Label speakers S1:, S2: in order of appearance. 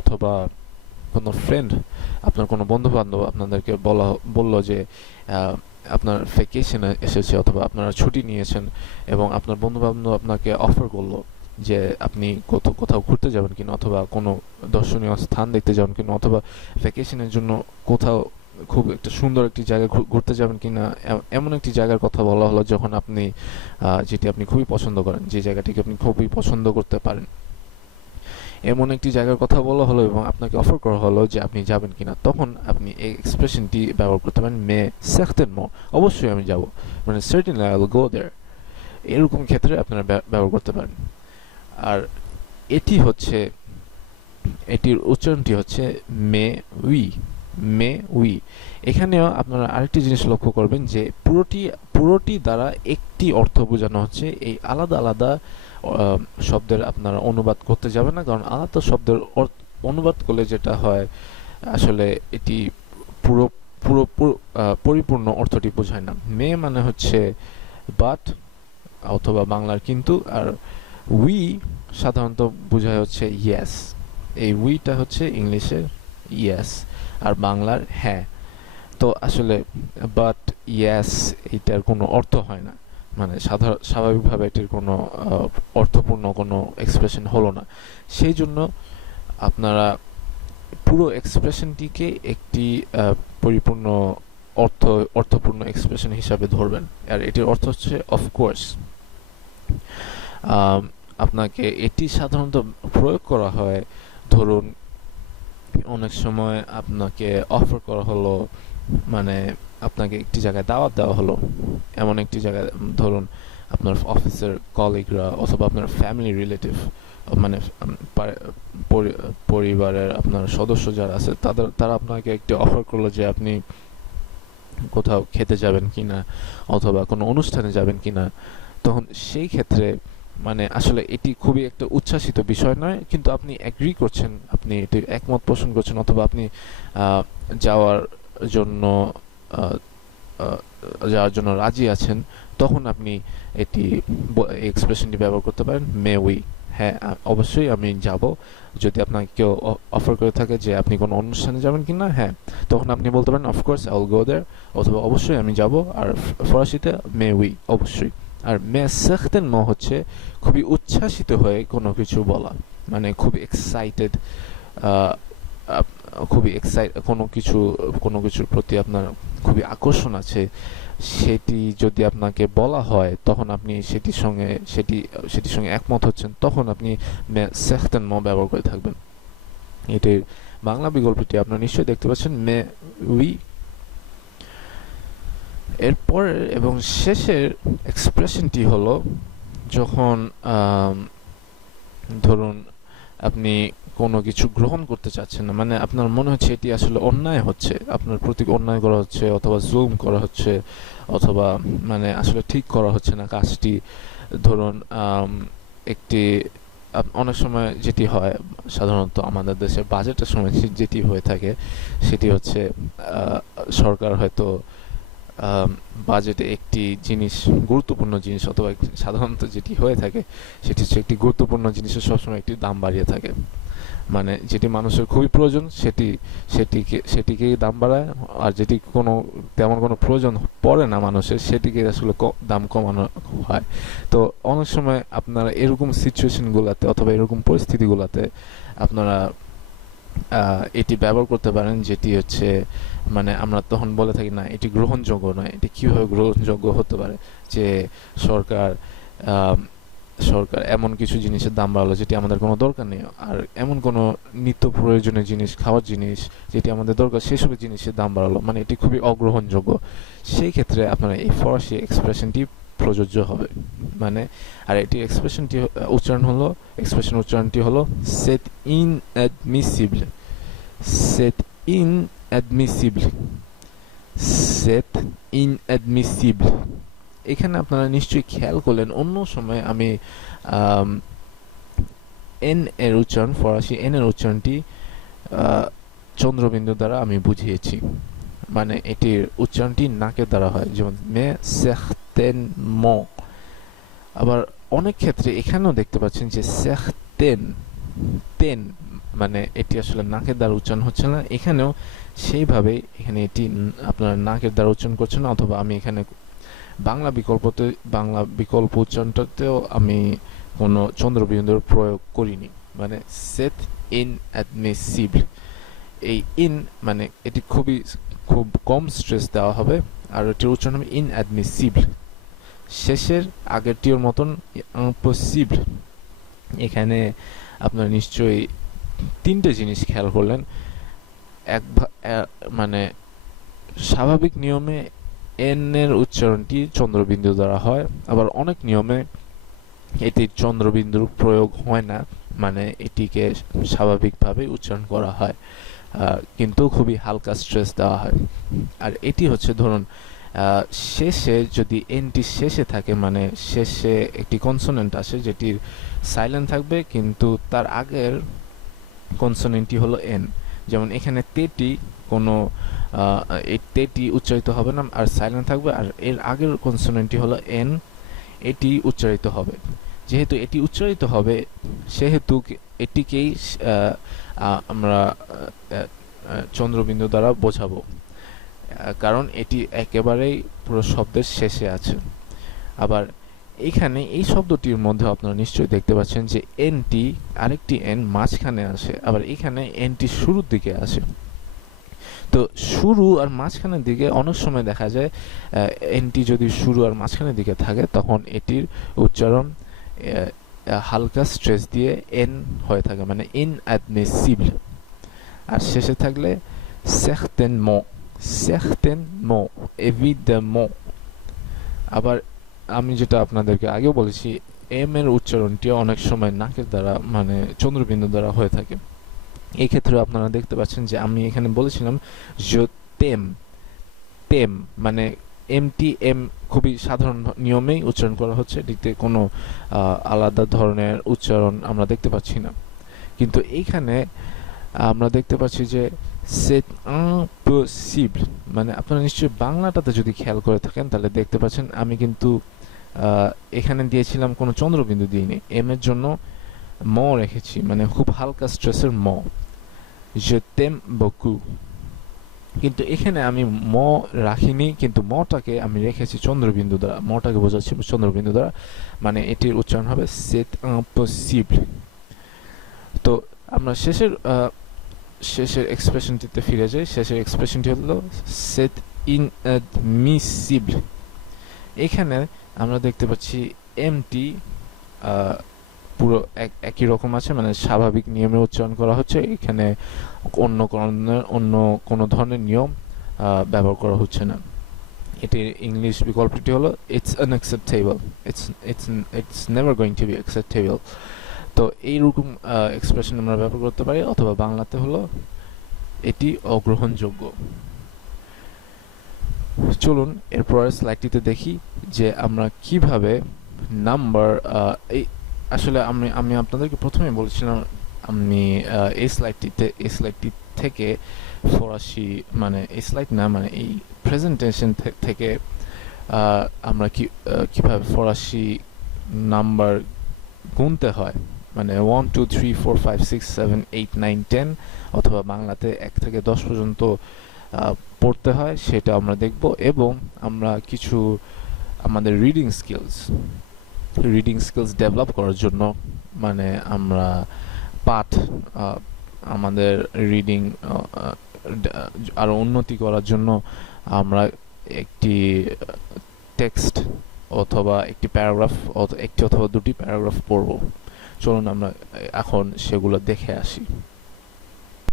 S1: অথবা কোনো ফ্রেন্ড আপনার কোনো বন্ধু বান্ধব আপনাদেরকে বলা বলল যে আপনার ভ্যাকেশনে এসেছে অথবা আপনারা ছুটি নিয়েছেন এবং আপনার বন্ধু বান্ধব আপনাকে অফার করল যে, আপনি কোথাও কোথাও ঘুরতে যাবেন কিনা অথবা কোনো দর্শনীয় স্থান দেখতে যাবেন কিনা অথবা ভ্যাকেশনের জন্য কোথাও খুব একটা সুন্দর একটি জায়গায় ঘুরতে যাবেন কিনা এমন একটি জায়গার কথা বলা হলো যখন আপনি যেটি আপনি খুবই পছন্দ করেন, যে জায়গাটিকে আপনি খুবই পছন্দ করতে পারেন। এমন একটি জায়গার কথা বলা হলো এবং আপনাকে অফার করা হলো যে আপনি যাবেন কিনা, তখন আপনি এই এক্সপ্রেশনটি ব্যবহার করতে পারেন, মে সেখতেন মো, অবশ্যই আমি যাব। মানে certain I will go there এরকম ক্ষেত্রে আপনারা ব্যবহার করতে পারেন। আর এটি হচ্ছে, এটির উচ্চারণটি হচ্ছে, মে উই মে উই। এখানেও আপনারা আরেকটি জিনিস লক্ষ্য করবেন যে পুরোটি পুরোটি দ্বারা একটি অর্থ বোঝানো হচ্ছে। এই আলাদা আলাদা শব্দের আপনারা অনুবাদ করতে যাবেন না কারণ আলাদা শব্দের অনুবাদ করলে যেটা হয় আসলে এটি পুরো পুরো পুরো, পরিপূর্ণ অর্থটি বোঝায় না। মে মানে হচ্ছে বাট অথবা বাংলার কিন্তু আর উই সাধারণত বোঝায় হচ্ছে ইয়েস এই উইটা হচ্ছে ইংলিশের ইয়েস আর বাংলার হ্যাঁ। তো আসলে বাট ইয়াস এটার কোনো অর্থ হয় না। মানে সাধারণ স্বাভাবিকভাবে এটির কোনো অর্থপূর্ণ কোনো এক্সপ্রেশন হলো না। সেই জন্য আপনারা পুরো এক্সপ্রেশনটিকে একটি পরিপূর্ণ অর্থ, অর্থপূর্ণ এক্সপ্রেশন হিসাবে ধরবেন। আর এটির অর্থ হচ্ছে অফকোর্স আপনাকে এটি সাধারণত প্রয়োগ করা হয়, ধরুন, অনেক সময় আপনাকে অফার করা হলো মানে আপনাকে একটি জায়গায় দাওয়াত দেওয়া হলো, এমন একটি জায়গায় ধরুন আপনার অফিসের কলিগরা অথবা আপনার ফ্যামিলি রিলেটিভ মানে পরিবারের আপনার সদস্য যারা আছে, তাদের, তারা আপনাকে একটি অফার করল যে আপনি কোথাও খেতে যাবেন কি না অথবা কোনো অনুষ্ঠানে যাবেন কি না তখন সেই ক্ষেত্রে মানে আসলে এটি খুবই একটা উচ্ছ্বাসিত বিষয় নয়, কিন্তু আপনি অ্যাগ্রি করছেন, আপনি এটি একমত পোষণ করছেন অথবা আপনি যাওয়ার জন্য যাওয়ার জন্য রাজি আছেন, তখন আপনি এটি এক্সপ্রেশনটি ব্যবহার করতে পারেন মে উই হ্যাঁ অবশ্যই আমি যাব। যদি আপনাকে কেউ অফার করে থাকে যে আপনি কোনো অনুষ্ঠানে যাবেন কি না হ্যাঁ তখন আপনি বলতে পারেন of course I will go there অথবা, অবশ্যই আমি যাব। আর ফরাসিতে মে উই অবশ্যই। আর মে সেখতেন ম হচ্ছে খুবই উচ্ছ্বাসিত হয়ে কোনো কিছু বলা। মানে খুবই এক্সাইটেড খুবই এক্সাইট কোনো কিছু, কোনো কিছুর প্রতি আপনার খুবই আকর্ষণ আছে, সেটি যদি আপনাকে বলা হয়, তখন আপনি সেটির সঙ্গে, সেটি, সেটির সঙ্গে একমত হচ্ছেন, তখন আপনি সেখতেন ম ব্যবহার করে থাকবেন। এটির বাংলা বিকল্পটি আপনারা নিশ্চয়ই দেখতে পাচ্ছেন, মে, উই। এরপর এবং শেষের এক্সপ্রেশনটি হলো, যখন ধরুন আপনি কোনো কিছু গ্রহণ করতে চাচ্ছেন না মানে আপনার মনে হচ্ছে এটি আসলে অন্যায় হচ্ছে, আপনার প্রতি অন্যায় করা হচ্ছে, অথবা জুম করা হচ্ছে, অথবা মানে আসলে ঠিক করা হচ্ছে না কাজটি। ধরুন একটি অনেক সময় যেটি হয়, সাধারণত আমাদের দেশে বাজেটের সময় যেটি হয়ে থাকে, সেটি হচ্ছে সরকার হয়তো বাজেটে একটি জিনিস, গুরুত্বপূর্ণ জিনিস অথবা সাধারণত যেটি হয়ে থাকে, সেটি হচ্ছে একটি গুরুত্বপূর্ণ জিনিসের সবসময় একটি দাম বাড়িয়ে থাকে। মানে যেটি মানুষের খুবই প্রয়োজন, সেটি, সেটিকে সেটিকেই দাম বাড়ায়, আর যেটি কোনো, তেমন কোনো প্রয়োজন পড়ে না মানুষের, সেটিকে আসলে দাম কমানো হয়। তো অনেক সময় আপনারা এরকম সিচুয়েশনগুলোতে অথবা এরকম পরিস্থিতিগুলোতে আপনারা এটি ব্যবহার করতে পারেন যেটি হচ্ছে মানে আমরা তখন বলে থাকি না, এটি গ্রহণযোগ্য নয়, এটি কীভাবে গ্রহণযোগ্য হতে পারে? যে সরকার সরকার এমন কিছু জিনিসের দাম বাড়ালো যেটি আমাদের কোনো দরকার নেই, আর এমন কোনো নিত্য প্রয়োজনীয় জিনিস, খাওয়ার জিনিস যেটি আমাদের দরকার সেসব জিনিসের দাম বাড়ালো মানে এটি খুবই অগ্রহণযোগ্য। সেই ক্ষেত্রে আপনারা এই ফরাসি এক্সপ্রেশনটি প্রযোজ্য হবে। মানে আর এটি এক্সপ্রেশনটি উচ্চারণ হলো এক্সপ্রেশন উচ্চারণটি হলো set inadmissible set inadmissible set inadmissible এখানে আপনারা নিশ্চয়ই খেয়াল করলেন, অন্য সময় আমি এন এর উচ্চারণ, ফরাসি এন এর উচ্চারণটি চন্দ্রবিন্দু দ্বারা আমি বুঝিয়েছি। মানে এটির উচ্চারণটি নাকের দ্বারা হয়। যেমন মে সেখতেন ম। আবার অনেক ক্ষেত্রে এখানেও দেখতে পাচ্ছেন যে সেখতেন, তেন মানে এটি আসলে নাকের দ্বারা উচ্চারণ হচ্ছে না। এখানেও সেইভাবে এখানে এটি আপনার নাকের দ্বারা উচ্চারণ করছে না, অথবা আমি এখানে বাংলা বিকল্পতে, বাংলা বিকল্প উচ্চারণটাতেও আমি কোনো চন্দ্রবিন্দুর প্রয়োগ করিনি। মানে সেট ইন অ্যাডমিসিবল। এই ইন মানে এটি খুবই, খুব কম স্ট্রেস দেওয়া হবে, আর এটির উচ্চারণ হবে ইন অ্যাডমিসিবল। শেষের আগেরটির মতন ইম্পসিবল এখানে আপনার নিশ্চয়ই তিনটে জিনিস খেয়াল করলেন। এক মানে স্বাভাবিক নিয়মে এন এর উচ্চারণটি চন্দ্রবিন্দু দ্বারা হয়, আবার অনেক নিয়মে এটির চন্দ্রবিন্দুর প্রয়োগ হয় না মানে এটিকে স্বাভাবিকভাবে উচ্চারণ করা হয়। কিন্তু খুবই হালকা স্ট্রেস দেওয়া হয়। আর এটি হচ্ছে, ধরুন শেষে যদি এনটি শেষে থাকে মানে শেষে একটি কনসোনেন্ট আসে, যেটির সাইলেন্ট থাকবে, কিন্তু তার আগের কনসোনেন্টটি হলো এন যেমন এখানে তেটি কোনো তেটি উচ্চারিত হবে না, আর সাইলেন্ট থাকবে, আর এর আগের কনসোনেন্টটি হলো এন এটি উচ্চারিত হবে। যেহেতু এটি উচ্চারিত হবে, সেহেতু এটিকেই আমরা চন্দ্রবিন্দু দ্বারা বোঝাবো। কারণ এটি একেবারেই পুরো শব্দের শেষে আছে। আবার এইখানে এই শব্দটির মধ্যে আপনারা নিশ্চয়ই দেখতে পাচ্ছেন যে এনটি আরেকটি এন মাঝখানে আসে, আবার এখানে এনটি শুরুর দিকে আসে। তো শুরু আর মাঝখানের দিকে অনেক সময় দেখা যায় এনটি যদি শুরু আর মাঝখানের দিকে থাকে, তখন এটির উচ্চারণ হালকা স্ট্রেস দিয়ে এন হয়ে থাকে মানে ইন অ্যাডমিসিবল আর শেষে থাকলে certainement certainement, évidemment. আবার আমি যেটা আপনাদেরকে আগেও বলেছি এম এর উচ্চারণটি অনেক সময় নাকের দ্বারা মানে চন্দ্রবিন্দু দ্বারা হয়ে থাকে। এই ক্ষেত্রে আপনারা দেখতে পাচ্ছেন যে আমি এখানে বলেছিলাম যে তেম তেম মানে এম টি এম খুবই সাধারণ নিয়মেই উচ্চারণ করা হচ্ছে, এটিতে কোনো আলাদা ধরনের উচ্চারণ আমরা দেখতে পাচ্ছি না। কিন্তু এইখানে আমরা দেখতে পাচ্ছি যে সেট ইম্পসিবল মানে আপনারা নিশ্চয়ই বাংলাটাতে যদি খেয়াল করে থাকেন, তাহলে দেখতে পাচ্ছেন আমি কিন্তু এখানে দিয়েছিলাম কোনো চন্দ্রবিন্দু দিইনি। এম এর জন্য ম রেখেছি মানে খুব হালকা স্ট্রেসের ম je তেম বকু কিন্তু এখানে আমি ম রাখিনি, কিন্তু মটাকে আমি রেখেছি চন্দ্রবিন্দু দ্বারা, মটাকে বোঝাচ্ছি চন্দ্রবিন্দু দ্বারা মানে এটির উচ্চারণ হবে সেট ইম্পসিবল তো আমরা শেষের শেষের এক্সপ্রেশনটিতে ফিরে যাই। শেষের এক্সপ্রেশনটি হলো সেট ইনঅ্যাডমিসিবল এখানে আমরা দেখতে পাচ্ছি এমটি পুরো এক- একই রকম আছে মানে স্বাভাবিক নিয়মে উচ্চারণ করা হচ্ছে। এখানে অন্য কোনো অন্য কোনো ধরনের নিয়ম ব্যবহার করা হচ্ছে না। এটির ইংলিশ বিকল্পটি হলো it's unacceptable it's it's it's never going to be acceptable তো এইরকম এক্সপ্রেশন আমরা ব্যবহার করতে পারি, অথবা বাংলাতে হলো এটি অগ্রহণযোগ্য। চলুন, এরপরের স্লাইডটিতে দেখি যে আমরা কীভাবে নাম্বার এই আসলে আমি আমি আপনাদেরকে প্রথমে বলছিলাম, আমি এই স্লাইডটিতে এই স্লাইডটি থেকে ফরাসি মানে এই স্লাইড না মানে এই প্রেজেন্টেশন থেকে আমরা কি কীভাবে ফরাসি নাম্বার গুনতে হয় মানে one two three four five six seven eight nine ten অথবা বাংলাতে এক থেকে দশ পর্যন্ত পড়তে হয়, সেটা আমরা দেখব এবং আমরা কিছু আমাদের reading skills reading skills develop করার জন্য মানে আমরা পাঠ আমাদের রিডিং আরও উন্নতি করার জন্য আমরা একটি টেক্সট অথবা একটি প্যারাগ্রাফ একটি অথবা দুটি প্যারাগ্রাফ পড়ব। চলুন আমরা এখন সেগুলো দেখে আসি।